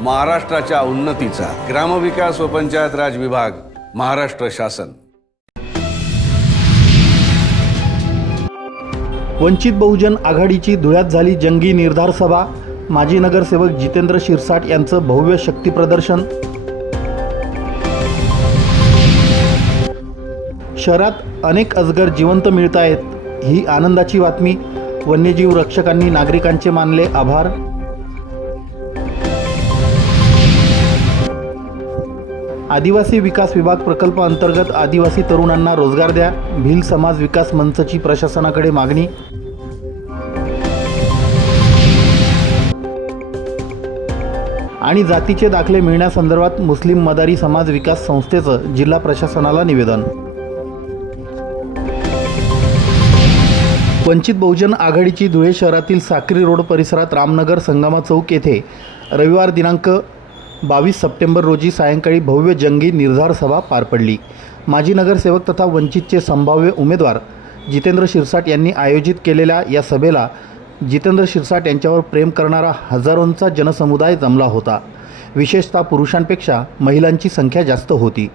महाराष्ट्राच्या उन्नतीचा ग्रामविकास व पंचायत राज विभाग महाराष्ट्र शासन. वंचित बहुजन आघाडीची धुळ्यात झाली जंगी निर्धार सभा माजी नगरसेवक जितेंद्र शिरसाट यांचं भव्य शक्ती प्रदर्शन. शहरात अनेक अजगर जिवंत मिळत आहेत ही आनंदाची बातमी वन्यजीव रक्षकांनी नागरिकांचे मानले आभार. आदिवासी विकास विभाग प्रकल्प अंतर्गत आदिवासी तरुणांना रोजगार द्या. भिल समाज विकास मंचची प्रशासनाकडे मागणी. आणि जातीचे दाखले मिळण्यासंदर्भात मुस्लिम मदारी समाज विकास संस्थेचं जिल्हा प्रशासनाला निवेदन. वंचित बहुजन आघाडीची धुळे शहरातील साक्री रोड परिसरात रामनगर संगमा चौक येथे रविवार दिनांक बावीस सप्टेंबर रोजी सायंकाळी भव्य जंगी निर्धार सभा पार पडली. माजी नगरसेवक तथा वंचितचे संभाव्य उमेदवार जितेंद्र शिरसाट यांनी आयोजित केलेल्या या सभेला जितेंद्र शिरसाट यांच्यावर प्रेम करणारा हजारोंचा जनसमुदाय जमला होता. विशेषतः पुरुषांपेक्षा महिलांची संख्या जास्त होती.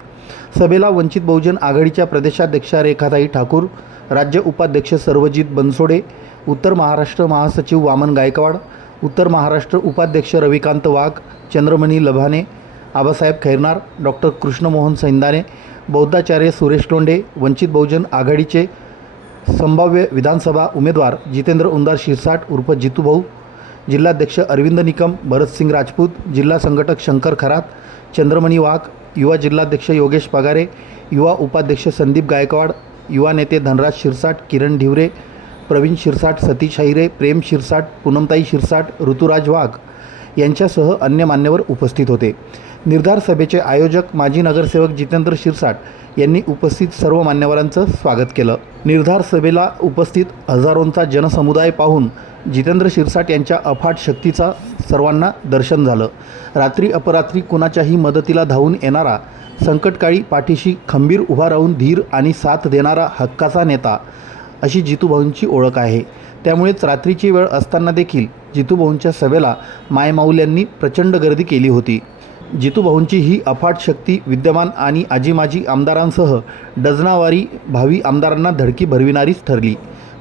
सभेला वंचित बहुजन आघाडीच्या प्रदेशाध्यक्षा रेखाताई ठाकूर राज्य उपाध्यक्ष सर्वजित बनसोडे उत्तर महाराष्ट्र महासचिव वामन गायकवाड उत्तर महाराष्ट्र उपाध्यक्ष रविकांत वाघ चंद्रमणी लभाने आबासाहेब खैरनार डॉक्टर कृष्णमोहन सैंदाने बौद्धाचार्य सुरेश लोंढे वंचित बहुजन आघाडीचे संभाव्य विधानसभा उमेदवार जितेंद्र उंदार शिरसाट उर्फ जितूभाऊ जिल्हाध्यक्ष अरविंद निकम भरतसिंग राजपूत जिल्हा संघटक शंकर खरात चंद्रमणी वाघ युवा जिल्हाध्यक्ष योगेश पगारे युवा उपाध्यक्ष संदीप गायकवाड युवा नेते धनराज शिरसाट किरण ढिवरे प्रवीण शिरसाट सतीश हैरे प्रेम शिरसाट पूनमताई शिरसाट ऋतुराज वाघ यांच्यासह अन्य मान्यवर उपस्थित होते. निर्धार सभेचे आयोजक माजी नगरसेवक जितेंद्र शिरसाट यांनी उपस्थित सर्व मान्यवरांचं स्वागत केलं. निर्धार सभेला उपस्थित हजारोंचा जनसमुदाय पाहून जितेंद्र शिरसाट यांच्या अफाट शक्तीचा सर्वांना दर्शन झालं. रात्री अपरात्री कुणाच्याही मदतीला धावून येणारा संकटकाळी पाठीशी खंबीर उभा राहून धीर आणि साथ देणारा हक्काचा नेता अशी जितूभाऊंची ओळख आहे. त्यामुळेच रात्रीची वेळ असताना देखील जितूभाऊंच्या सभेला मायमाऊल्यांनी प्रचंड गर्दी केली होती. जितूभाऊंची ही अफाट शक्ती विद्यमान आणि आजीमाजी आमदारांसह डझनावारी भावी आमदारांना धडकी भरविणारीच ठरली.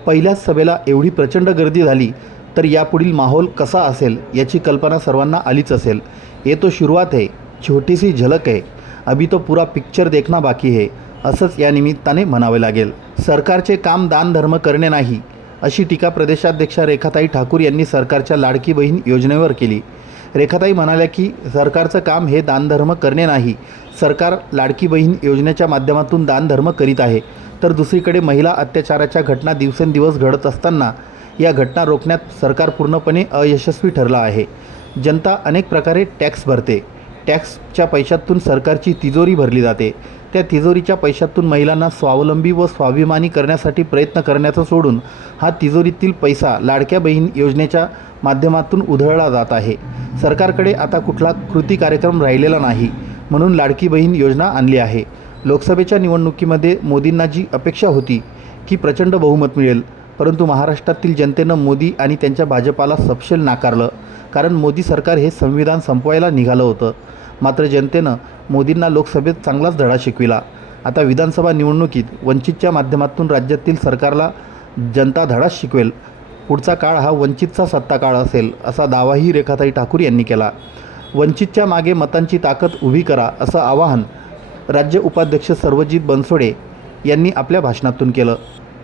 पहिल्याच सभेला एवढी प्रचंड गर्दी झाली तर यापुढील माहोल कसा असेल याची कल्पना सर्वांना आलीच असेल. ये तो सुरुवात आहे छोटीशी झलक आहे. अभी तो पूरा पिक्चर देखना बाकी है असंच या निमित्ताने म्हणावे लागेल. सरकारचे काम दानधर्म करणे नाही अशी टीका प्रदेशाध्यक्षा रेखाताई ठाकूर यांनी सरकारच्या लाडकी बहीण योजनेवर केली. रेखाताई म्हणाल्या की सरकारचं काम हे दानधर्म करणे नाही. सरकार लाडकी बहीण योजनेच्या माध्यमातून दानधर्म करीत आहे. तर दुसरीकडे महिला अत्याचाराच्या घटना दिवसेंदिवस घडत असताना या घटना रोखण्यात सरकार पूर्णपणे अयशस्वी ठरलं आहे. जनता अनेक प्रकारे टॅक्स भरते. टॅक्सच्या पैशातून सरकारची तिजोरी भरली जाते. त्या तिजोरीच्या पैशातून महिलांना स्वावलंबी व स्वाभिमानी करण्यासाठी प्रयत्न करण्याचं सोडून हा तिजोरीतील पैसा लाडक्या बहीण योजनेच्या माध्यमातून उधळला जात आहे. सरकारकडे आता कुठला कृती कार्यक्रम राहिलेला नाही म्हणून लाडकी बहीण योजना आणली आहे. लोकसभेच्या निवडणुकीमध्ये मोदींना जी अपेक्षा होती की प्रचंड बहुमत मिळेल परंतु महाराष्ट्रातील जनतेनं मोदी आणि त्यांच्या भाजपाला सपशेल नाकारलं कारण मोदी सरकार हे संविधान संपवायला निघालं होतं. मात्र जनतेनं मोदींना लोकसभेत चांगलाच धडा शिकविला. आता विधानसभा निवडणुकीत वंचितच्या माध्यमातून राज्यातील सरकारला जनता धडाच शिकवेल. पुढचा काळ हा वंचितचा सत्ता काळ असेल असा दावाही रेखाताई ठाकूर यांनी केला. वंचितच्या मागे मतांची ताकद उभी करा असं आवाहन राज्य उपाध्यक्ष सर्वजित बनसोडे यांनी आपल्या भाषणातून केलं.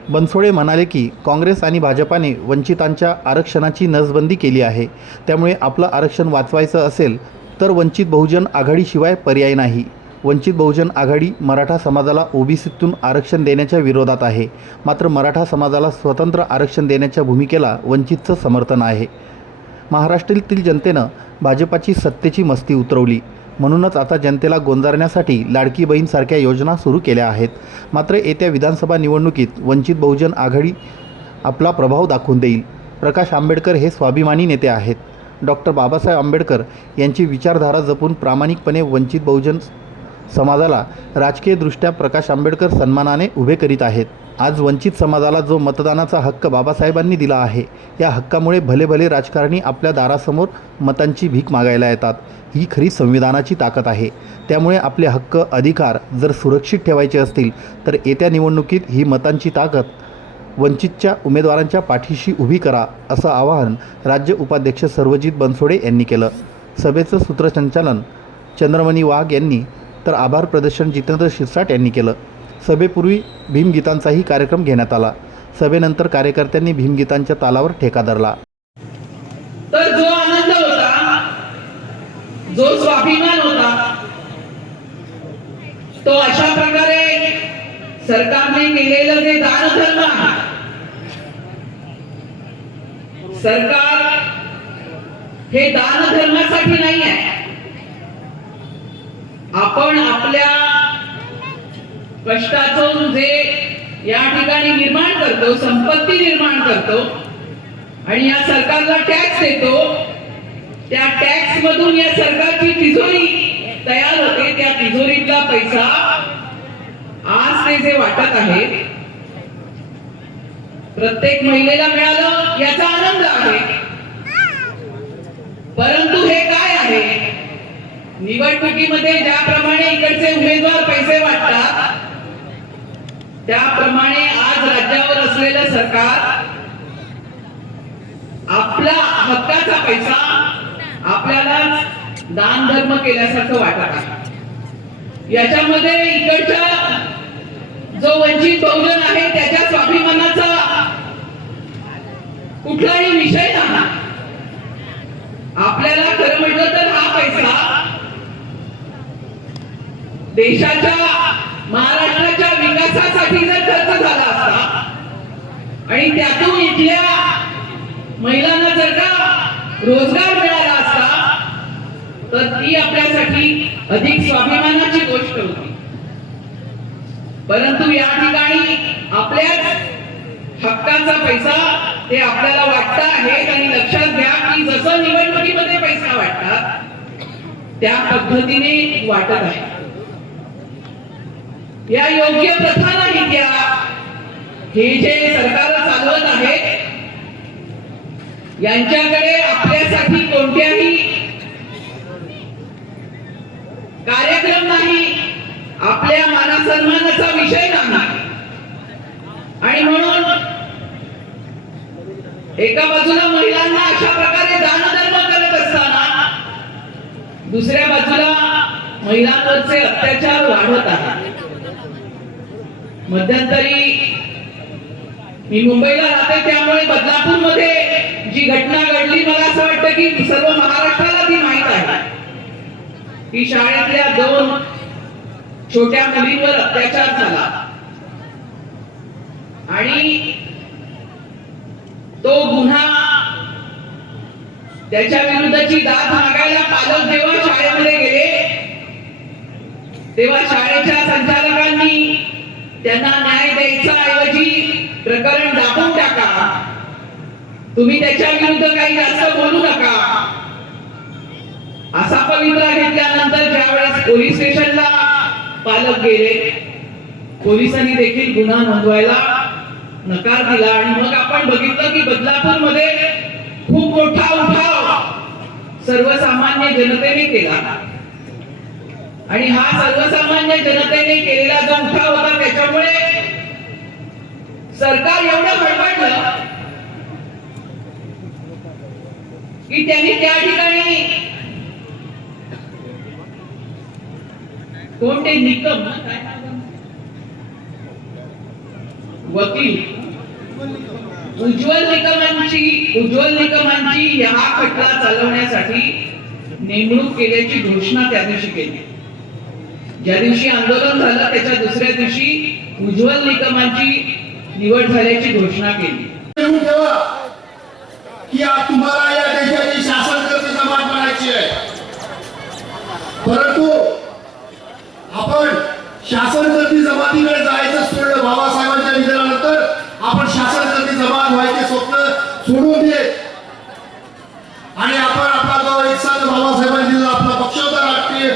बनसोडे म्हणाले की काँग्रेस आणि भाजपाने वंचितांच्या आरक्षणाची नसबंदी केली आहे. त्यामुळे आपलं आरक्षण वाचवायचं असेल तर वंचित बहुजन आघाडीशिवाय पर्याय नाही. वंचित बहुजन आघाडी मराठा समाजाला ओबीसीतून आरक्षण देण्याच्या विरोधात आहे. मात्र मराठा समाजाला स्वतंत्र आरक्षण देण्याच्या भूमिकेला वंचितचं समर्थन आहे. महाराष्ट्रातील जनतेनं भाजपाची सत्तेची मस्ती उतरवली. म्हणूनच आता जनतेला गोंजारण्यासाठी लाडकी बहीणसारख्या योजना सुरू केल्या आहेत. मात्र येत्या विधानसभा निवडणुकीत वंचित बहुजन आघाडी आपला प्रभाव दाखवून देईल. प्रकाश आंबेडकर हे स्वाभिमानी नेते आहेत. डॉक्टर बाबासाहेब आंबेडकर यांची विचारधारा जपून प्रामाणिकपणे वंचित बहुजन समाजाला राजकीयदृष्ट्या प्रकाश आंबेडकर सन्मानाने उभे करीत आहेत. आज वंचित समाजाला जो मतदानाचा हक्क बाबासाहेबांनी दिला आहे या हक्कामुळे भले भले राजकारणी आपल्या दारासमोर मतांची भीक मागायला येतात. ही खरी संविधानाची ताकद आहे. त्यामुळे आपले हक्क अधिकार जर सुरक्षित ठेवायचे असतील तर येत्या निवडणुकीत ही मतांची ताकद वंचितच्या उमेदवारांच्या पाठीशी उभी करा असं आवाहन राज्य उपाध्यक्ष सर्वजित बनसोडे यांनी केलं. सभेचं सूत्रसंचालन चंद्रमणी वाघ यांनी तर आभार प्रदर्शन जितेंद्र शिरसाट यांनी केलं. सभेपूर्वी भीमगीतांचाही कार्यक्रम घेण्यात आला. सभेनंतर कार्यकर्त्यांनी भीमगीतांच्या तालावर ठेका धरला. तर जो आनंद होता जो स्वाभिमान होता तो अशा प्रकारे सरकारने केलेलं जे दानधर्म आहे सरकार हे दान धर्मासाठी नाही आहे आपण आपल्या कष्टातून जे या ठिकाणी निर्माण करतो संपत्ती निर्माण करतो आणि या सरकारला टॅक्स देतो. त्या टॅक्स मधून या सरकारची तिजोरी तयार होते. त्या तिजोरीतला पैसा आज ते जे वाटत आहेत प्रत्येक महिलेला मिळालं याचा आनंद आहे. परंतु हे काय आहे? निवडणुकीमध्ये ज्याप्रमाणे इकडचे उमेदवार पैसे वाटतात त्याप्रमाणे आज राज्यावर असलेलं सरकार आपला हक्काचा पैसा आपल्याला दान धर्म केल्यासारखं वाटत आहे. याच्यामध्ये इकडच्या जो वंचित बहुजन आहे त्याच्या स्वाभिमानाचा कुठलाही विषय नाही. आपल्याला खरं म्हटलं तर हा पैसा देशाच्या महाराष्ट्राच्या विकासासाठी जर खर्च झाला असता आणि त्यातून इथल्या महिलांना जर का रोजगार मिळाला असता तर ती आपल्यासाठी अधिक स्वाभिमानाची गोष्ट होती. परंतु या ठिकाणी आपल्याच हक्काचा पैसा ते आपल्याला वाटत आहेत आणि लक्षात घ्या की जसं निवडणुकीमध्ये पैसा वाटतात त्या पद्धतीने वाटत आहे. या योग्य प्रथा नाही त्या. हे जे सरकार चालवत आहे यांच्याकडे आपल्यासाठी कोणत्याही कार्यक्रम नाही आपल्या मानासन्मानाचा विषय नाही. आणि एका बाजूला महिलांना अशा प्रकारे दानधर्म करत असताना दुसऱ्या बाजूला महिलांवरचे अत्याचार वाढत आहेत. मध्यंतरी मी मुंबईला राहते त्यामुळे बदलापूरमध्ये जी घटना घडली मला असं वाटतं की सर्व महाराष्ट्राला ती की शाळेतल्या दोन छोट्या मुलींवर अत्याचार झाला. आणि तो गुन्हा त्याच्या विरुद्धची दाद मागायला पालक जेव्हा शाळेमध्ये गेले तेव्हा शाळेच्या संचालकांनी त्यांना न्याय द्यायचा ऐवजी प्रकरण दाबून टाका. तुम्ही त्याच्या विरुद्ध काही जास्त बोलू नका. असा पवित्रा घेतल्यानंतर ज्यावेळेस पोलीस स्टेशनला पालक गेले पोलिसांनी देखील गुन्हा नोंदवायला नकार दिला आणि मग आपण बघितलं की बदलापूरमध्ये खूप मोठा उठाव सर्वसामान्य जनतेने केला. आणि हा सर्वसामान्य जनतेने केलेला जो उठाव होता त्याच्यामुळे सरकार एवढं बडबडलं की त्यांनी त्या ठिकाणी कोणते निकम ना काय वकील. उज्ज्वल निकमांची उज्ज्वल निकमांची या खटला चालवण्यासाठी नेमणूक केल्याची घोषणा त्या दिवशी केली. ज्या दिवशी आंदोलन झालं त्याच्या दुसऱ्या दिवशी उज्ज्वल निकमांची निवड झाल्याची घोषणा केली ठेवून ठेवा की आज तुम्हाला या देशाची शासन करते जमात बनायची आहे परंतु आपण शासन करती जमातीकडे जायचं सोडलं बाबासाहेबांच्या निधनानंतर आपण शासन करती जमात व्हायचे स्वप्न सोडून दिले आणि आपण आपला जो एक साथ बाबासाहेबांनी दिलेला आपला पक्ष होता राष्ट्रीय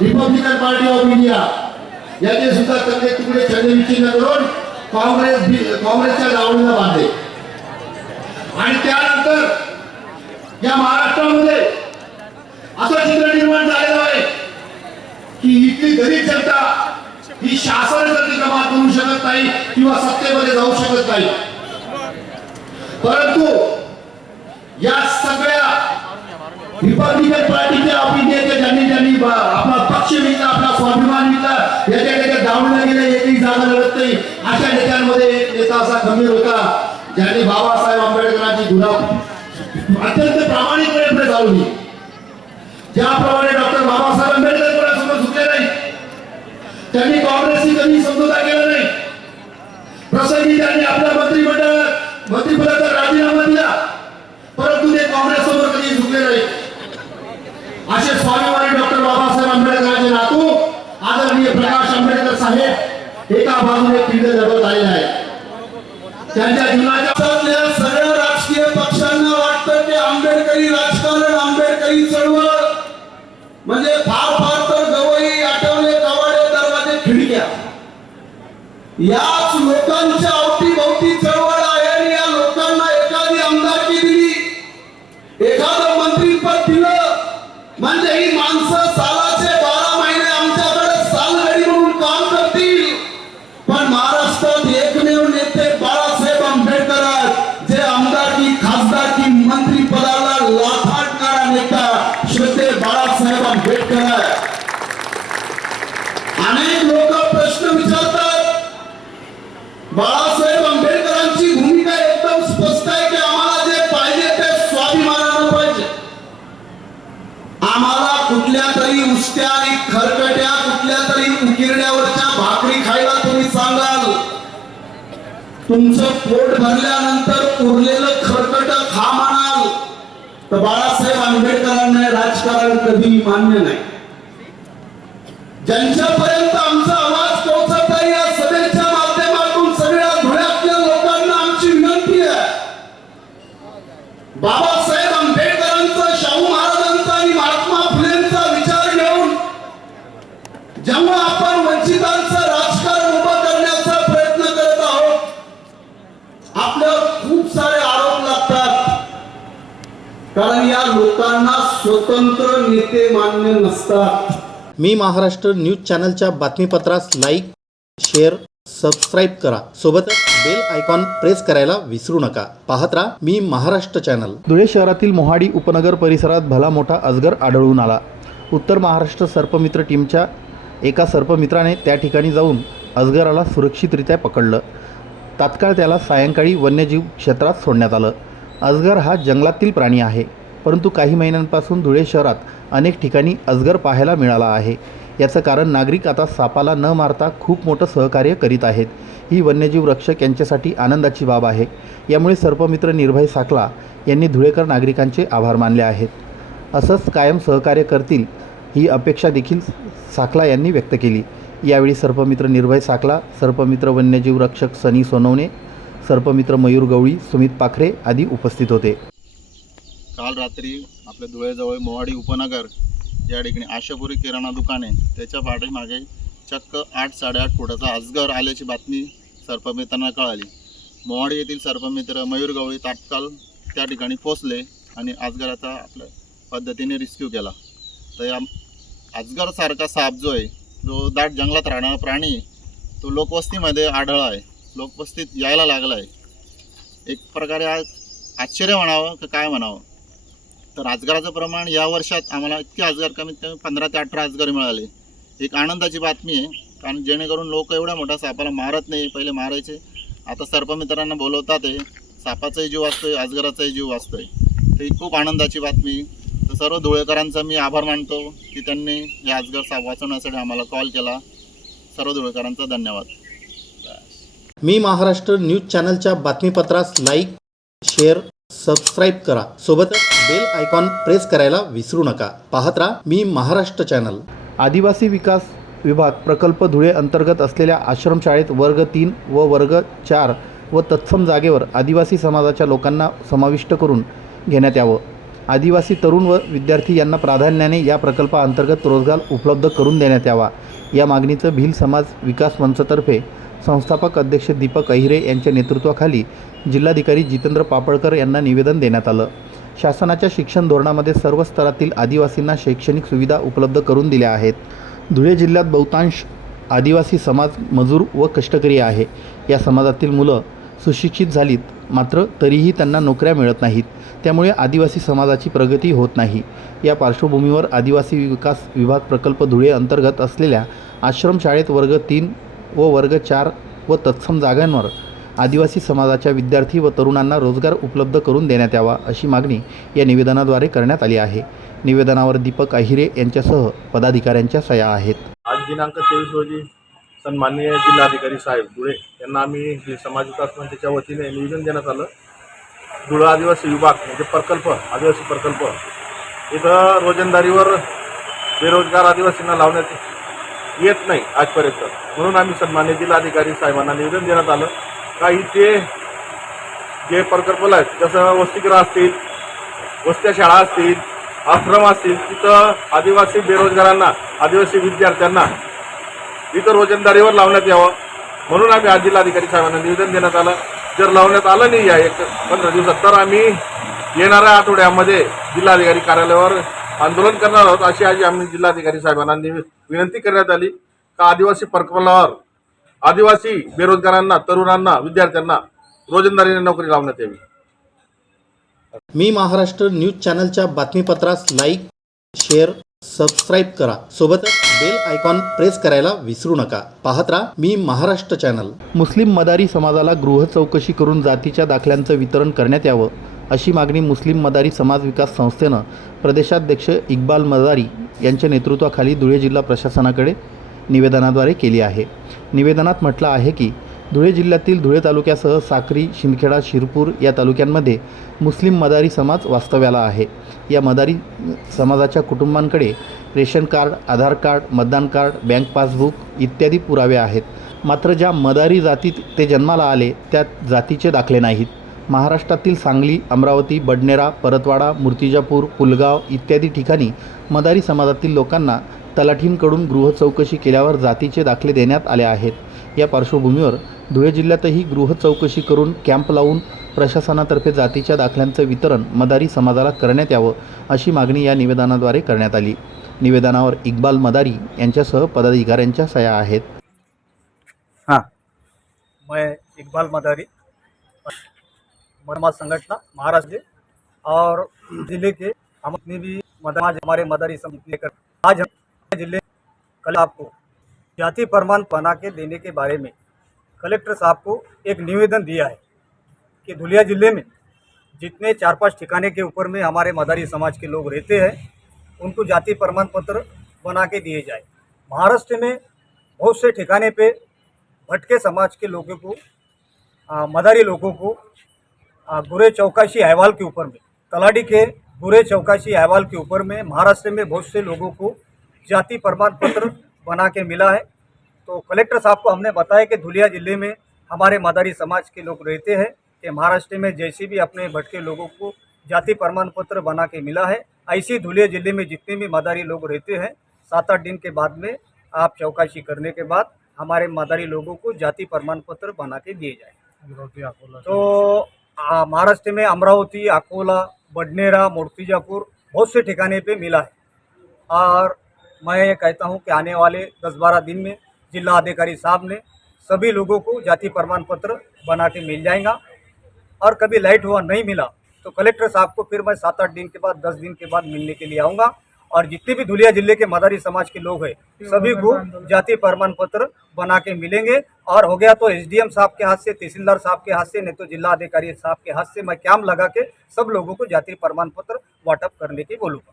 रिपब्लिकन पार्टी ऑफ इंडिया याचे सुद्धा तगडे तुकडे छंदविच्छिन्न करून काँग्रेस बी- काँग्रेसच्या दावणीला बांधले आणि त्यानंतर या महाराष्ट्रामध्ये असं चित्र निर्माण झालेलं आहे की इथली गरीब जनता ही शासन करते जमा करू शकत नाही किंवा सत्तेमध्ये जाऊ शकत नाही. परंतु या सगळ्या रिपब्लिकन पार्टीच्या ऑफ नेते ज्यांनी ज्यांनी आपला पक्ष विकला आपला स्वाभिमान विकला याच्या त्याच्या डाऊनला गेले एकही जागा लढत नाही. अशा नेत्यांमध्ये एक नेता असा गंभीर होता ज्याने बाबासाहेब आंबेडकरांची धुरा अत्यंत प्रामाणिकपणे पुढे चालवली ज्याप्रमाणे डॉक्टर बाबासाहेब आंबेडकर कोणासमोर झुकले नाही त्यांनी काँग्रेसची कधी समजोता केला प्रसंगी त्यांनी आपल्या मंत्रिमंडळ मंत्रिपदाचा राजीनामा दिला. परंतु ते काँग्रेस समोर कधी झुकले नाही असे स्वाभिमानी डॉक्टर बाबासाहेब आंबेडकरांचे नातू आदरणीय प्रकाश आंबेडकर साहेब एका बाजूने खिंड लढवत आलेले आहे त्यांच्या जीवनाच्या सगळ्या राजकीय पक्षांना वाटतं की आंबेडकरी राजकारण आंबेडकरी चळवळ. म्हणजे फार फार तर गवई आठवले कवाडे दरवाजे खिडक्या. या तुमचं पोट भरल्यानंतर उरलेलं खरकट खा म्हणाल. तर बाळासाहेब आंबेडकरांना राजकारण कधी मान्य नाही. ज्यांच्या स्वतंत्र नेते मान्य नसतात. मी महाराष्ट्र न्यूज चॅनलच्या बातमीपत्रास लाईक शेअर सबस्क्राईब करा. सोबतच बेल आयकॉन प्रेस करायला विसरू नका. पाहत राहा मी महाराष्ट्र चॅनल. धुळे शहरातील मोहाडी उपनगर परिसरात भला मोठा अजगर आढळून आला. उत्तर महाराष्ट्र सर्पमित्र टीमच्या एका सर्पमित्राने त्या ठिकाणी जाऊन अजगराला सुरक्षितरित्या पकडलं. तात्काळ त्याला सायंकाळी वन्यजीव क्षेत्रात सोडण्यात आलं. अजगर हा जंगलातील प्राणी आहे. परंतु काही महिन्यांपासून धुळे शहरात अनेक ठिकाणी अजगर पाहायला मिळाला आहे. याचं कारण नागरिक आता सापाला न मारता खूप मोठं सहकार्य करीत आहेत. ही वन्यजीव रक्षक यांच्यासाठी आनंदाची बाब आहे. यामुळे सर्पमित्र निर्भय साखला यांनी धुळेकर नागरिकांचे आभार मानले आहेत. असंच कायम सहकार्य करतील ही अपेक्षा देखील साखला यांनी व्यक्त केली. यावेळी सर्पमित्र निर्भय साखला सर्पमित्र वन्यजीव रक्षक सनी सोनवणे सर्पमित्र मयूर गवळी सुमित पाखरे आदी उपस्थित होते. काल रात्री आपल्या धुळेजवळ मोहाडी उपनगर या ठिकाणी आशापुरी किराणा दुकान आहे. त्याच्या पाठीमागे चक्क आठ साडेआठ फुटाचा अजगर आल्याची बातमी सर्पमित्रांना कळाली. मोहाडी येथील सर्पमित्र मयूर गवळी तात्काळ त्या ठिकाणी पोचले आणि अजगराचा आपल्या पद्धतीने रिस्क्यू केला. तर या अजगरसारखा साप जो आहे जो दाट जंगलात राहणारा प्राणी आहे, तो लोकवस्तीमध्ये आढळला आहे. लोकवस्तीत यायला लागला आहे. एक प्रकारे आज आश्चर्य म्हणावं का काय म्हणावं? तर आजगाराचं प्रमाण या वर्षात आम्हाला इतके आजगार कमीत कमी पंधरा ते अठरा आजगार मिळाले. एक आनंदाची बातमी आहे कारण जेणेकरून लोक एवढ्या मोठा सापाला मारत नाही पहिले मारायचे. आता सर्पमित्रांना बोलवतात आहे सापाचाही जीव वाचतोय आजगराचाही जीव वाचतोय. तर ही खूप आनंदाची बातमी. तर सर्व धुळेकरांचा मी आभार मानतो की त्यांनी हे अजगर साप वाचवण्यासाठी आम्हाला कॉल केला. सर्व धुळेकरांचा धन्यवाद. मी महाराष्ट्र न्यूज चॅनलच्या बातमीपत्रास लाईक शेअर सबस्क्राईब करा. सोबतच बेल आयकॉन प्रेस करायला विसरू नका. पाहत राहा मी महाराष्ट्र चॅनल. आदिवासी विकास विभाग प्रकल्प धुळे अंतर्गत असलेल्या आश्रमशाळेत वर्ग तीन व वर्ग चार व तत्सम जागेवर आदिवासी समाजाच्या लोकांना समाविष्ट करून घेण्यात यावं. आदिवासी तरुण व विद्यार्थी यांना प्राधान्याने या प्रकल्पाअंतर्गत रोजगार उपलब्ध करून देण्यात यावा. या मागणीचं भिल समाज विकास मंचतर्फे संस्थापक अध्यक्ष दीपक अहिरे यांच्या नेतृत्वाखाली जिल्हाधिकारी जितेंद्र पापळकर यांना निवेदन देण्यात आलं. शासनाच्या शिक्षण धोरणामध्ये सर्व स्तरातील आदिवासींना शैक्षणिक सुविधा उपलब्ध करून दिल्या आहेत. धुळे जिल्ह्यात बहुतांश आदिवासी समाज मजूर व कष्टकरी आहे. या समाजातील मुलं सुशिक्षित झालीत मात्र तरीही त्यांना नोकऱ्या मिळत नाहीत. त्यामुळे आदिवासी समाजाची प्रगती होत नाही. या पार्श्वभूमीवर आदिवासी विकास विभाग प्रकल्प धुळे अंतर्गत असलेल्या आश्रमशाळेत वर्ग तीन व वर्ग चार व तत्सम जागांवर आदिवासी समाजाच्या विद्यार्थी व तरुणांना रोजगार उपलब्ध करून देण्यात यावा अशी मागणी या निवेदनाद्वारे करण्यात आली आहे. निवेदनावर दीपक अहिरे यांच्यासह पदाधिकाऱ्यांच्या सह्या आहेत. आज दिनांक तेवीस रोजी सन्माननीय जिल्हाधिकारी साहेब धुळे यांना आम्ही जे समाज विकास मंचाच्या वतीने निवेदन देण्यात आलं. धुळे आदिवासी विभाग म्हणजे प्रकल्प आदिवासी प्रकल्प. इथं रोजंदारीवर बेरोजगार आदिवासींना लावण्यात येत नाही आजपर्यंत. म्हणून आम्ही सन्मान्य जिल्हाधिकारी साहेबांना निवेदन देण्यात आलं. काहीचे इथे जे प्रकल्प आहेत जसं वसतिगृह असतील वस्त्या शाळा असतील आश्रम असतील तिथं आदिवासी बेरोजगारांना आदिवासी विद्यार्थ्यांना इथं रोजंदारीवर लावण्यात यावं. म्हणून आम्ही आज जिल्हाधिकारी साहेबांना निवेदन देण्यात आलं. जर लावण्यात आलं नाही या एक पंधरा दिवसात तर आम्ही येणाऱ्या आठवड्यामध्ये जिल्हाधिकारी कार्यालयावर आंदोलन करणार आहोत. अशी आज आम्ही जिल्हाधिकारी साहेबांना निवे- विनंती करण्यात आली. का आदिवासी प्रकल्पावर आदिवासी बेरोजगारांना तरुणांना विद्यार्थ्यांना रोजंदारीने नोकरी लावण्यात यावी. मी महाराष्ट्र न्यूज चॅनलच्या बातमीपत्रास लाईक शेअर सबस्क्राईब करा. सोबतच बेल आयकॉन प्रेस करायला विसरू नका. पाहत राहा मी महाराष्ट्र चॅनल. मुस्लिम मदारी समाजाला गृह चौकशी करून जातीच्या दाखल्यांचं वितरण करण्यात यावं अशी मागणी मुस्लिम मदारी समाज विकास संस्थेनं प्रदेशाध्यक्ष इक्बाल मदारी यांच्या नेतृत्वाखाली धुळे जिल्हा प्रशासनाकडे निवेदनाद्वारे केली आहे. निवेदनात म्हटलं आहे की धुळे जिल्ह्यातील धुळे तालुक्यासह साक्री शिंदखेडा शिरपूर या तालुक्यांमध्ये मुस्लिम मदारी समाज वास्तव्याला आहे. या मदारी समाजाच्या कुटुंबांकडे रेशन कार्ड आधार कार्ड मतदान कार्ड बँक पासबुक इत्यादी पुरावे आहेत. मात्र ज्या मदारी जातीत ते जन्माला आले त्या जातीचे दाखले नाहीत. महाराष्ट्रातील सांगली अमरावती बडनेरा परतवाडा मूर्तिजापूर पुलगाव इत्यादी ठिकाणी मदारी समाजातील लोकांना तलाठींकडून गृह चौकशी केल्यावर जातीचे दाखले देण्यात आले आहेत. या पार्श्वभूमीवर धुळे जिल्ह्यातही गृह चौकशी करून कॅम्प लावून प्रशासनातर्फे जातीच्या दाखल्यांचं वितरण मदारी समाजाला करण्यात यावं अशी मागणी या निवेदनाद्वारे करण्यात आली. निवेदनावर इक्बाल मदारी यांच्यासह पदाधिकाऱ्यांच्या सह्या आहेत. मैं इकबाल मदारी मरमा संघटना महाराष्ट्र और जिले के हम अपनी भी मदर हमारे मदारी समिति लेकर आज हम ज़िले कल आपको जाति प्रमाण बना के देने के बारे में कलेक्टर साहब को एक निवेदन दिया है कि धुलिया ज़िले में जितने चार पाँच ठिकाने के ऊपर में हमारे मदारी समाज के लोग रहते हैं उनको जाति प्रमाण पत्र बना के दिए जाए। महाराष्ट्र में बहुत से ठिकाने पे भटके समाज के लोगों को आ, मदारी लोगों को आ, बुरे चौकसी अहवाल के ऊपर में तलाडी के बुरे चौकसी अहवाल के ऊपर में महाराष्ट्र में बहुत से लोगों को जाति प्रमाण पत्र बना के मिला है। तो कलेक्टर साहब को हमने बताया कि धुलिया ज़िले में हमारे मदारी समाज के लोग रहते हैं कि महाराष्ट्र में जैसे भी अपने भटके लोगों को जाति प्रमाण पत्र बना के मिला है। ऐसे धुलिया ज़िले में जितने भी मदारी लोग रहते हैं सात आठ दिन के बाद में आप चौकसी करने के बाद हमारे मदारी लोगों को जाति प्रमाण पत्र बना के दिए जाए। तो महाराष्ट्र में अमरावती अकोला बडनेरा मूर्तिजापुर बहुत से ठिकाने पे मिला है। और मैं ये कहता हूँ कि आने वाले दस बारह दिन में जिला अधिकारी साहब ने सभी लोगों को जाति प्रमाण पत्र बना के मिल जाएगा। और कभी लाइट हुआ नहीं मिला तो कलेक्टर साहब को फिर मैं सात आठ दिन के बाद, दस दिन के बाद मिलने के लिए आऊँगा। और जितने भी धुलिया ज़िले के मदारी समाज के लोग हैं, सभी को जाति प्रमाण पत्र बना के मिलेंगे। और हो गया तो एसडीएम साहब के हाथ से, तहसीलदार साहब के हाथ से, नहीं तो जिला अधिकारी साहब के हाथ से मैं कैम्प लगा के सब लोगों को जाति प्रमाण पत्र वाटअप करने की बोलूँगा।